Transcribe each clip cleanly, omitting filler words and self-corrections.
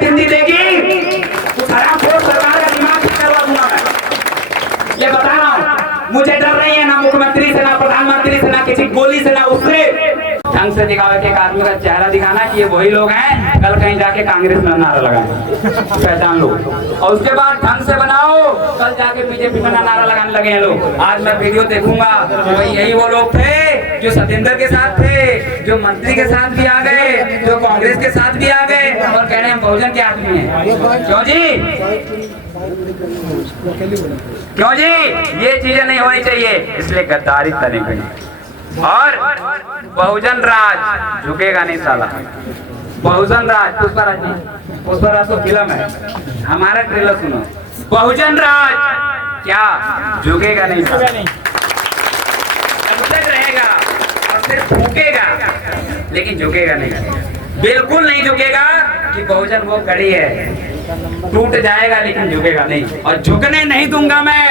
रियायत हिंदी देगी उस हरामखोर सरकार का दिमाग ठीक करवा दूंगा मैं। ये बता रहा हूँ, मुझे डर नहीं है ना मुख्यमंत्री से, ना प्रधानमंत्री से, ना किसी गोली से, ना उससे। ढंग से दिखावे के एक आदमी का चेहरा दिखाना कि ये वही लोग हैं, कल कहीं जाके कांग्रेस में नारा लगाए, पहचान लो। और उसके बाद ढंग से बनाओ, कल जाके बीजेपी में नारा लगाने लगे हैं लोग। आज मैं वीडियो देखूंगा, भाई यही वो लोग थे जो सत्येंद्र के साथ थे, जो मंत्री के साथ भी आ गए, जो कांग्रेस के साथ भी आ गए और कह रहे हैं हम बहुजन के आदमी हैं। क्यों जी? क्यों जी? ये चीजें नहीं होनी चाहिए, इसलिए गद्दारी करेंगे। और बहुजन राज झुकेगा नहीं साला। बहुजन राज, पुष्पराज नहीं, पुष्पराज तो फिल्म है, हमारा ट्रेलर सुनो। बहुजन राज क्या झुकेगा नहीं साला, रहेगा और सिर्फ झुकेगा, लेकिन झुकेगा नहीं, बिल्कुल नहीं झुकेगा। कि बहुजन वो कड़ी है, टूट जाएगा लेकिन झुकेगा नहीं, और झुकने नहीं दूंगा मैं।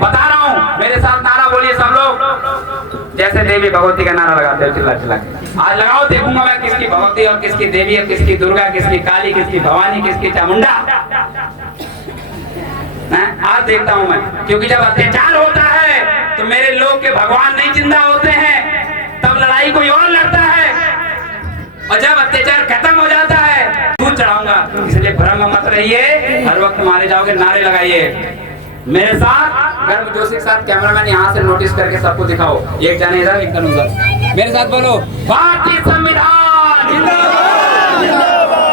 बता रहा हूँ, मेरे साथ नारा बोलिए सब लोग, जैसे देवी भगवती का नारा लगाते हो चिल्ला चिल्ला के। आज लगाओ, देखूंगा मैं किसकी भगवती और किसकी देवी है, किसकी दुर्गा, किसकी काली, किसकी भवानी, किसकी चामुंडा। आज देखता हूं मैं, क्योंकि जब अत्याचार होता है तो मेरे लोग के भगवान नहीं जिंदा होते हैं, तब लड़ाई कोई और लड़ता है, और जब अत्याचार खत्म हो जाता है दूध चढ़ाऊंगा। इसलिए भ्रम मत रहिए, हर वक्त मारे जाओगे, नारे लगाइए। मेरे साथ गर्मजोशी के साथ कैमरामैन यहाँ से नोटिस करके सबको दिखाओ, एक जने इधर एक जने उधर, मेरे साथ बोलो भारतीय संविधान जिंदाबाद,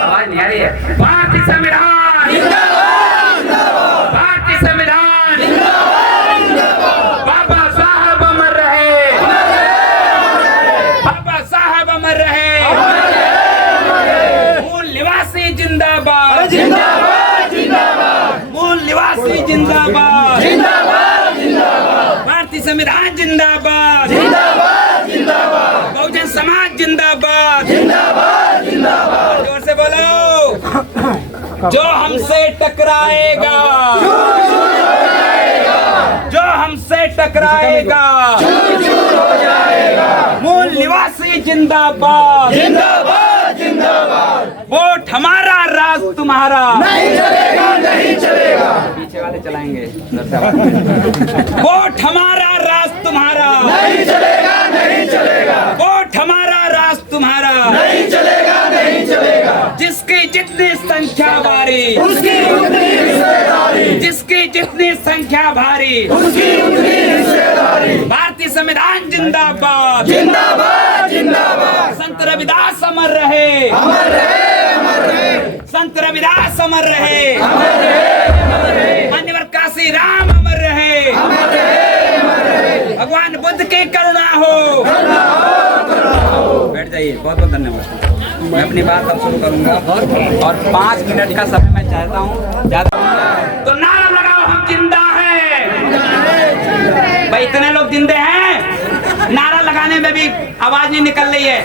आवाज नहीं आ रही है, भारतीय संविधान जिंदाबाद, भारतीय संविधान जिंदाबाद, बाबा साहब अमर रहे, बाबा साहब अमर रहे, मूल निवासी जिंदाबाद, जिंदाबाद जिंदाबाद, मूल निवासी जिंदाबाद, जिंदाबाद जिंदाबाद, भारतीय संविधान जिंदाबाद, जिंदाबाद जिंदाबाद, बहुजन समाज जिंदाबाद, जिंदाबाद जिंदाबाद। जोर से बोलो, जो हमसे टकराएगा, जो हमसे टकराएगा हो जाएगा, मूल निवासी जिंदाबाद, जिंदाबाद जिंदाबाद, वोट हमारा राज तुम्हारा, नहीं चलेगा नहीं चलेगा, पीछे वाले चलाएंगे, वोट हमारा राज तुम्हारा, नहीं चलेगा नहीं चलेगा, वोट हमारा राज तुम्हारा, नहीं चलेगा नहीं चलेगा, जिसकी जितनी संख्या भारी उसकी उतनी हिस्सेदारी, जिसकी जितनी संख्या भारी उसकी उतनी हिस्सेदारी, भारतीय संविधान जिंदाबाद, जिंदाबाद जिंदाबाद, संत रविदास अमर रहे, अमर रहे, अमर रहे, संत रविदास अमर रहे, अमर रहे, अमर रहे, मान्यवर काशी राम अमर रहे, अमर रहे, अमर रहे, भगवान बुद्ध की करुणा हो, करुणा हो, करुणा हो। बैठ जाइए, बहुत बहुत धन्यवाद। मैं अपनी बात अब शुरू करूंगा और 5 मिनट का समय मैं चाहता हूँ, तो नारा लगाओ हम जिंदा हैं। भाई इतने लोग जिंदे हैं, नारा लगाने में भी आवाज नहीं निकल रही है।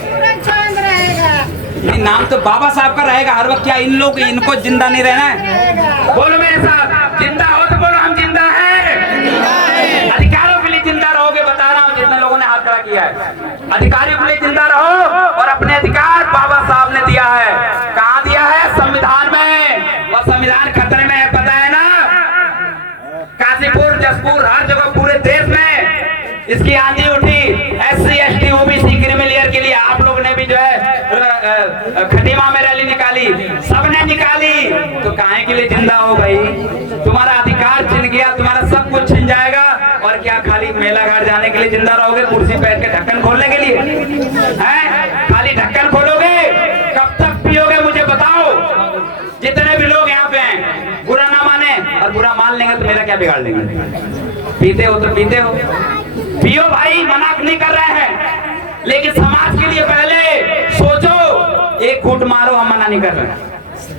नहीं, नाम तो बाबा साहब का रहेगा हर वक्त, क्या इन लोग इनको जिंदा नहीं रहना है? बोलो मेरे साथ, जिंदा हो तो बोलो हम जिंदा हैं। अधिकारों के लिए जिंदा रहोगे, बता रहा हूँ जितने लोगों ने हाथ खड़ा किया है, अधिकारियों के लिए जिंदा रहो, और अपने अधिकार बाबा साहब ने दिया है। कहाँ दिया है? संविधान में, और संविधान खतरे में है, पता है ना? काशीपुर, जसपुर, हर जगह पूरे देश में इसकी आंधी उठी। SC ST OBC क्रिमिनल के लिए आप लोग ने भी जो है खटीमा में रैली निकाली, सबने निकाली, तो काहे के लिए जिंदा हो भाई? तुम्हारा अधिकार छिन गया, तुम्हारा सब कुछ छिन जाएगा, और क्या खाली मेला घाट जाने के लिए जिंदा रहोगे? कुर्सी बैठ के ढक्कन खोलने के लिए हैं? खाली ढक्कन खोलोगे? कब तक पियोगे मुझे बताओ? जितने भी लोग यहाँ पे हैं, बुरा ना माने, और बुरा मान लेंगे तो मेरा क्या बिगाड़ लेंगे? पीते हो तो पीते हो, पियो भाई, मना नहीं कर रहे हैं, लेकिन समाज के लिए पहले सोचो। एक घूंट मारो, हम मना नहीं कर रहे,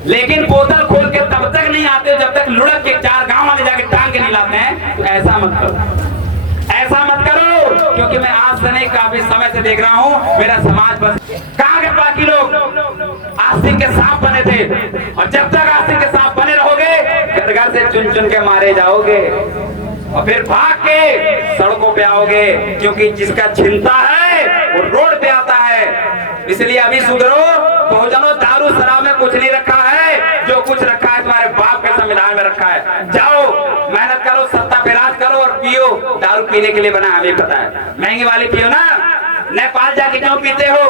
लेकिन बोतल खोल के तब तक नहीं आते जब तक लुढ़क के 4 गांव वाले जाके टांग के नहीं लाते हैं। तो ऐसा मत करो, ऐसा मत करो, क्योंकि मैं आज से नहीं, काफी समय से देख रहा हूँ मेरा समाज बस। कहाँ गए बाकी लोग? आस्तीन के सांप बने थे, और जब तक आस्तीन के सांप बने रहोगे, घर घर से चुन चुन के मारे जाओगे, और फिर भाग के सड़कों पे आओगे, क्योंकि जिसका चिंता है वो रोड पे आता है। इसलिए अभी सुधरो, बहुजनों, दारू शराब में कुछ नहीं रखा है, जो कुछ रखा है तुम्हारे बाप के संविधान में रखा है। जाओ मेहनत करो, सत्ता पे राज करो और पियो। दारू पीने के लिए बना हमें पता है, महंगी वाली पियो ना। नेपाल जाके क्यों पीते हो?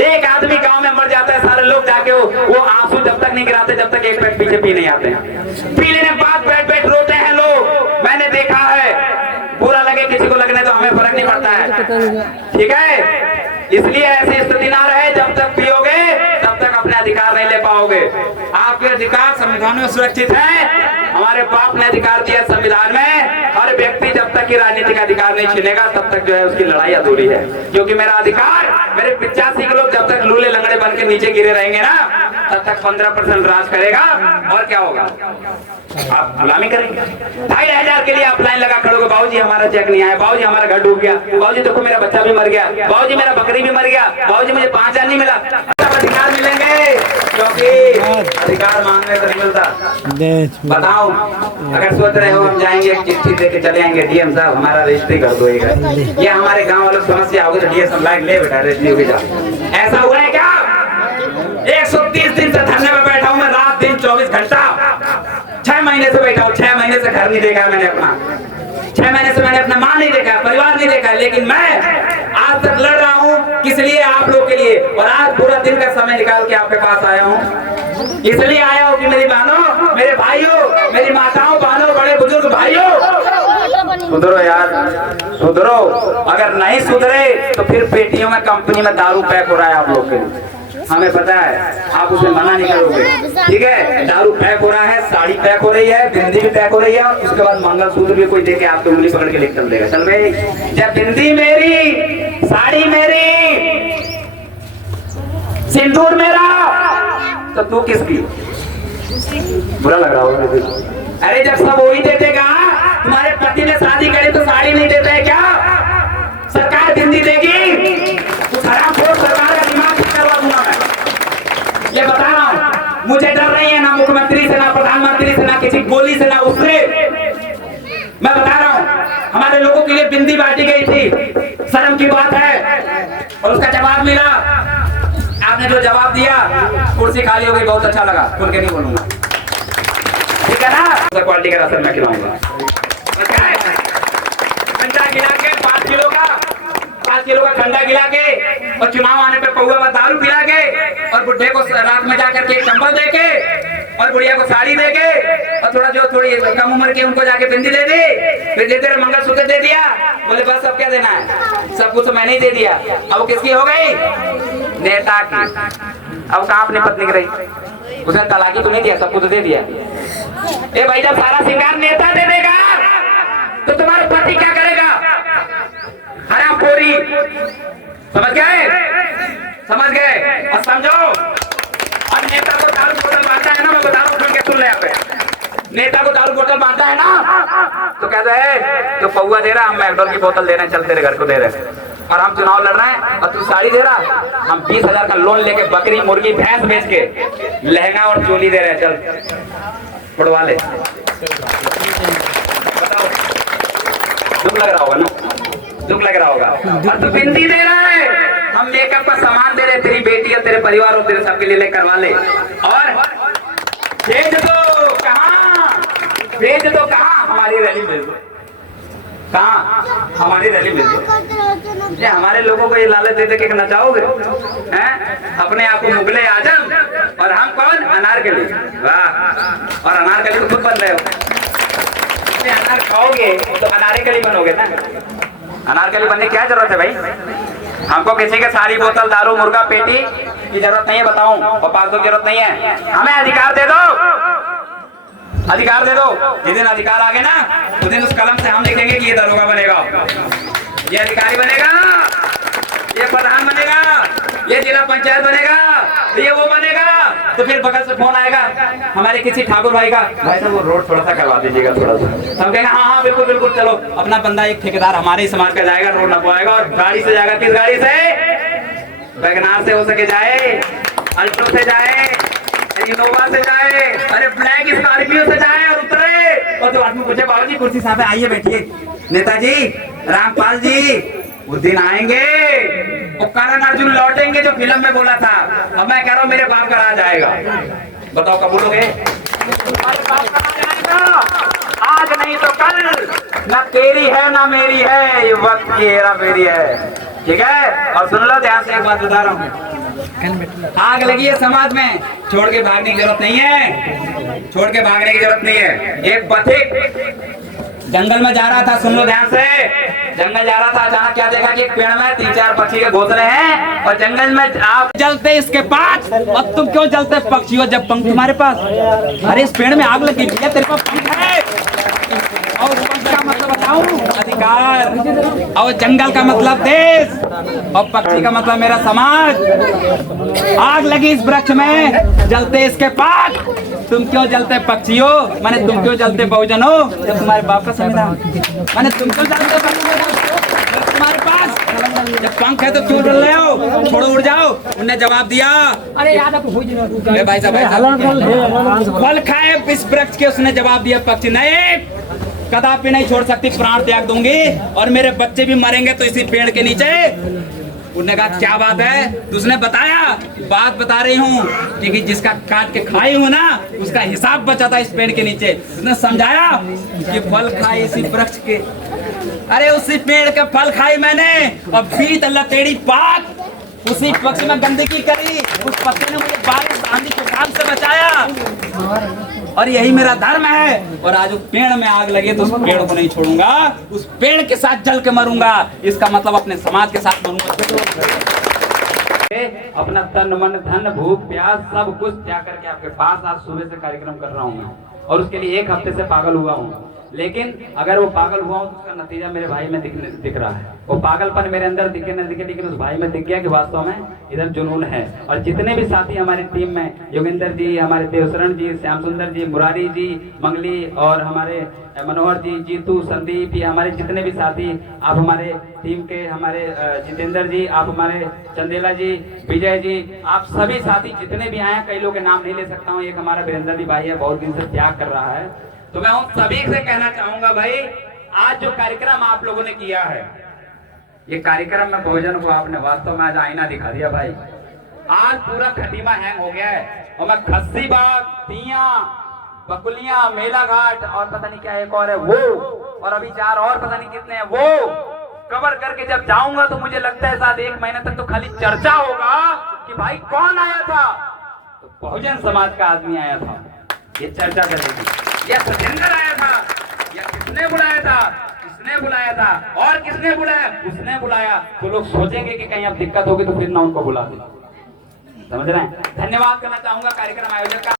एक आदमी गांव में मर जाता है, सारे लोग जाके वो आंसू जब तक नहीं गिराते जब तक एक पैक पीछे पी नहीं आते हैं। पी लेने बाद बैठ बैठ रोते हैं लोग, मैंने देखा है। बुरा लगे किसी को लगने तो हमें फर्क नहीं पड़ता है, ठीक है। इसलिए ऐसी स्थिति ना रहे, जब तक पियोगे तब तक अपने अधिकार नहीं ले पाओगे। आपके अधिकार संविधान में सुरक्षित है, हमारे बाप ने अधिकार दिया संविधान में। हर व्यक्ति जब तक की राजनीतिक अधिकार नहीं छीनेगा तब तक जो है उसकी लड़ाई अधूरी है। क्योंकि मेरा अधिकार, मेरे 85 के लोग जब तक लूले लंगड़े बन के नीचे गिरे रहेंगे ना तब तक 15% राज करेगा। और क्या होगा? आप गुलामी करेंगे। 2500 के लिए आप लाइन लगा खड़ोगे, बाबूजी हमारा चेक नहीं आया, बाबूजी हमारा घर डूब गया, बाबूजी देखो मेरा बच्चा भी मर गया, बाबूजी मेरा बकरी भी मर गया, बाबूजी मुझे 5000 नहीं मिला। अधिकार मिलेंगे क्योंकि अधिकार मांगने को नहीं मिलता। बताओ, अगर सोच रहे हो हम जाएंगे एक चिट्ठी दे के चले आएंगे, डीएम साहब हमारा रजिस्ट्री कर दो, ये हमारे गाँव वालों की समस्या होगी तो डीएम लाइन ले बेटा रजिस्ट्री होगी जाओ। ऐसा हुआ है क्या? 130 दिन से धरने में बैठा हूँ मैं, रात दिन 24 घंटा। 6 महीने से बैठा हूँ, 6 महीने से घर नहीं देखा मैंने अपना, 6 महीने से मैंने अपना माँ नहीं देखा, परिवार नहीं देखा। लेकिन मैं आज तक लड़ रहा हूँ किस लिए? आप लोग के लिए। और आज पूरा दिन का समय निकाल के आपके पास आया हूँ, इसलिए आया हूँ कि मेरी बहनों, मेरे भाइयों, मेरी माताओं, बहनों, बड़े बुजुर्ग भाइयों, सुधरो यार, सुधरो। अगर नहीं सुधरे तो फिर पेटियों में कंपनी में दारू पैक हो रहा है आप लोग के लिए, हमें पता है, आप उसे मना नहीं करोगे, ठीक है। दारू पैक हो रहा है, साड़ी पैक हो रही है, बिंदी भी पैक हो रही है, उसके बाद मंगलसूत्र भी कोई देके आपको उंगली पकड़ के लेकर चल देगा। चल भाई, जब बिंदी मेरी, साड़ी मेरी, सिंदूर मेरा, तो तू किसकी? बुरा लग रहा होगा। अरे जब सब वही देतेगा, तुम्हारे पति ने शादी करी तो साड़ी नहीं देते है क्या? सरकार बिंदी देगी? उस हरामखोर सरकार का दिमाग करवा दूंगा मैं, ये बता रहा हूं। मुझे डर नहीं है ना मुख्यमंत्री से, ना प्रधानमंत्री से, ना किसी गोली से, ना उससे। मैं बता रहा हूं, हमारे लोगों के लिए बिंदी बांटी गई थी, शर्म की बात है। और उसका जवाब मिला, आपने जो जवाब दिया, कुर्सी खाली हो गई, बहुत अच्छा लगा, खुल के नहीं बोलूंगा, ठीक है ना। क्वालिटी का राशन मैं खिलाऊंगा, ठंडा गिला के 5 किलो का 5 किलो का ठंडा गिला के, और चुनाव आने पे पौवा में दारू पिला के, और बुढ़े को रात में जाकर के कंबल दे के, और बुढ़िया को साड़ी दे के, और थोड़ा जो थोड़ी कम उम्र के उनको जाके बिंदी दे दी, फिर देते मंगलसूत्र दे दिया, बोले बस अब क्या देना है, सब कुछ तो मैंने ही दे दिया। अब किसकी हो गई? नेता की। अब कहाँ अपनी पत्नी की रही? उसने तलाकी तो नहीं दिया, सब कुछ दे दिया। ए भाई, जब सारा श्रृंगार नेता दे देगा तो तुम्हारा पति क्या करेगा? हरामखोरी, समझ गए? समझ गए? और समझो, और नेता को दारू बोतल बांटता है ना, मैं बता रहा हूँ, सुन के सुन ले। यहाँ पे नेता को दारू बोतल बांटता है ना, तो कहता है तो पौवा दे रहा, हम मैकडॉल की बोतल दे रहे हैं, चल तेरे घर को दे रहे हैं। और हम चुनाव लड़ रहे हैं और तू साड़ी दे रहा, हम 20,000 का लोन लेके बकरी, मुर्गी, भैंस बेच के लहंगा और चोली दे रहे हैं, चल उड़वा ले। बताओ, दुख लग रहा होगा ना, दुख लग रहा होगा। और तू बिंदी दे रहा है, हम मेकअप का सामान दे रहे, तेरी बेटी और तेरे परिवार और तेरे सबके लिए ले करवा ले। और भेज दो कहाँ? भेज दो कहाँ? हमारी रैली भेज दो। कहाँ? हमारी रैली भेज दो। ये हमारे लोगों को ये लालच दे दे के नचाओगे हैं? अपने आप को मुगले आजम, और हम कौन? अनारकली। वाह, और अनारकली तो खुद बन रहे हो। अनार खाओगे तो अनारकली बनोगे ना। अनारकली बनने की क्या जरूरत है भाई? हमको किसी के सारी बोतल, दारू, मुर्गा, पेटी की जरूरत नहीं है, बताऊं, और पासबुक की जरूरत नहीं है। हमें अधिकार दे दो, अधिकार दे दो। जिस दिन अधिकार आ गए ना, उस दिन उस कलम से हम लिखेंगे कि ये दरोगा बनेगा, ये अधिकारी बनेगा, ये प्रधान बनेगा, ये जिला पंचायत बनेगा, ये वो बनेगा। तो फिर बगल से फोन आएगा हमारे किसी ठाकुर भाई का, भाई साहब वो रोड थोड़ा सा करवा दीजिएगा, थोड़ा सा। हम कहेंगे हाँ हाँ बिल्कुल बिल्कुल, चलो। अपना बंदा एक ठेकेदार हमारे ही समाज का जाएगा, रोड लगवाएगा, और गाड़ी से जाएगा। किस गाड़ी से? वैगनार से हो सके जाए, अल्टो से जाए, इनोवा से जाए, अरे ब्लैक स्कॉर्पियो से जाए, और उतरे। और जो आदमी पूछे, बाबूजी कुर्सी साहब आइए बैठिए, नेताजी, रामपाल जी, उस दिन आएंगे, वो करण अर्जुन लौटेंगे जो फिल्म में बोला था। अब मैं कह रहा हूँ मेरे बाप का राज आएगा। बताओ कबूलोगे? आज नहीं तो कल, ना तेरी है ना मेरी है, ये वक्त की हेरा फेरी है। ठीक है, और सुन लो ध्यान से, एक बात बता रहा हूँ। आग लगी है समाज में, छोड़ के भागने की जरूरत नहीं है, छोड़ के भागने की जरूरत नहीं है। एक पथिक जंगल में जा रहा था, सुन लो ध्यान से, जंगल जा रहा था, अचानक क्या देखा कि एक पेड़ में 3-4 पक्षी के घोंसले हैं और जंगल में आप जलते इसके पास। और तुम क्यों जलते पक्षियों जब पंख तुम्हारे पास? अरे इस पेड़ में आग लगी भैया, तेरे पास पंख है। और पंख का मतलब बताऊं? अधिकार। और जंगल का मतलब देश, और पक्षी का मतलब मेरा समाज। आग लगी इस वृक्ष में, जलते इसके पास। तुम क्यों जलते पक्षियों? माने तुम क्यों जलते बहुजनों? जब तुम्हारे बाप का संविधान, माने तुम क्यों जलते जब तुम्हारे पास जब पंख है तो क्यों जल रहे हो? छोड़ो, उड़ जाओ। उन्हें जवाब दिया, अरे याद भाई साहब फल खाए इस वृक्ष के। उसने जवाब दिया पक्षी, नहीं कदापि नहीं छोड़ सकती, प्राण त्याग दूंगी और मेरे बच्चे भी मरेंगे तो इसी पेड़ के नीचे। उन्होंने कहा क्या बात है? तो उसने बताया, बात बता रही हूँ कि जिसका काट के खाई हूँ ना, उसका हिसाब बचा था इस पेड़ के नीचे। उसने समझाया कि फल खाए इसी वृक्ष के, अरे उसी पेड़ के फल खाई मैंने और बीत लतेड़ी पात उसी पक्ष में गंदगी करी, उस पत्ते ने मुझे बारिश आंधी तूफान से बचाया और यही मेरा धर्म है। और आज उस पेड़ में आग लगे तो उस पेड़ को नहीं छोड़ूंगा, उस पेड़ के साथ जल के मरूंगा। इसका मतलब अपने समाज के साथ मरूंगा। अपना तन मन धन भूख प्यास सब कुछ त्याग करके आपके पास आज सुबह से कार्यक्रम कर रहा हूँ मैं, और उसके लिए 1 हफ्ते से पागल हुआ हूँ। लेकिन अगर वो पागल हुआ हूँ तो उसका नतीजा मेरे भाई में दिख रहा है। वो पागलपन मेरे अंदर दिखे न दिखे, लेकिन उस भाई में दिख गया कि वास्तव में इधर जुनून है। और जितने भी साथी हमारी टीम में, योगेंद्र जी, हमारे देवशरण जी, श्याम सुंदर जी, मुरारी जी, मंगली और हमारे मनोहर जी, जीतू, संदीप, ये हमारे जितने भी साथी, आप हमारे टीम के, हमारे जितेंद्र जी, आप हमारे चंदेला जी, विजय जी, आप सभी साथी जितने भी आए हैं, कई लोग के नाम नहीं ले सकता हूँ। एक हमारा वीरेंद्र जी भाई है, बहुत दिन से त्याग कर रहा है। तो मैं उन सभी से कहना चाहूंगा, भाई आज जो कार्यक्रम आप लोगों ने किया है, ये कार्यक्रम में बहुजन को आपने वास्तव में आज आईना दिखा दिया भाई। आज पूरा खटीमा हैंग हो गया है और मैं खस्सी बाग, तिया, बकुलियां, मेला घाट और पता नहीं क्या एक और है वो, और अभी 4 और पता नहीं कितने हैं वो कवर करके जब जाऊंगा तो मुझे लगता है शायद 1 महीने तक तो खाली चर्चा होगा कि भाई कौन आया था। तो बहुजन समाज का आदमी आया था, ये चर्चा करेगी। या सतेंद्र आया था, या किसने बुलाया था, किसने बुलाया था, और किसने बुलाया, उसने बुलाया। तो लोग सोचेंगे कि कहीं अब दिक्कत होगी तो फिर ना उनको बुला दे। समझ रहे हैं? धन्यवाद करना चाहूंगा कार्यक्रम आयोजक का।